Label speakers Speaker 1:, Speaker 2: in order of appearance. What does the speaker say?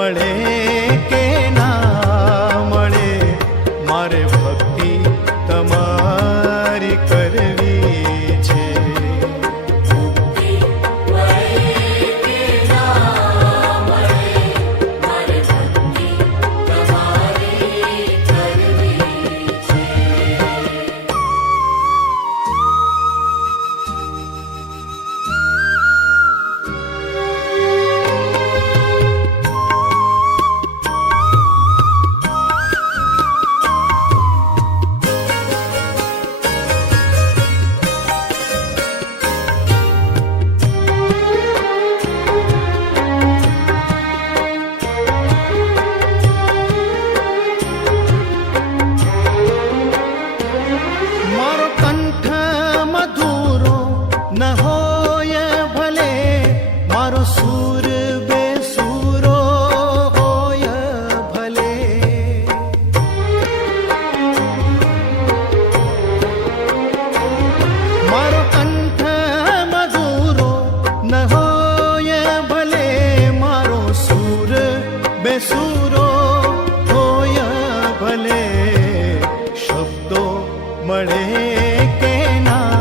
Speaker 1: મળે મળે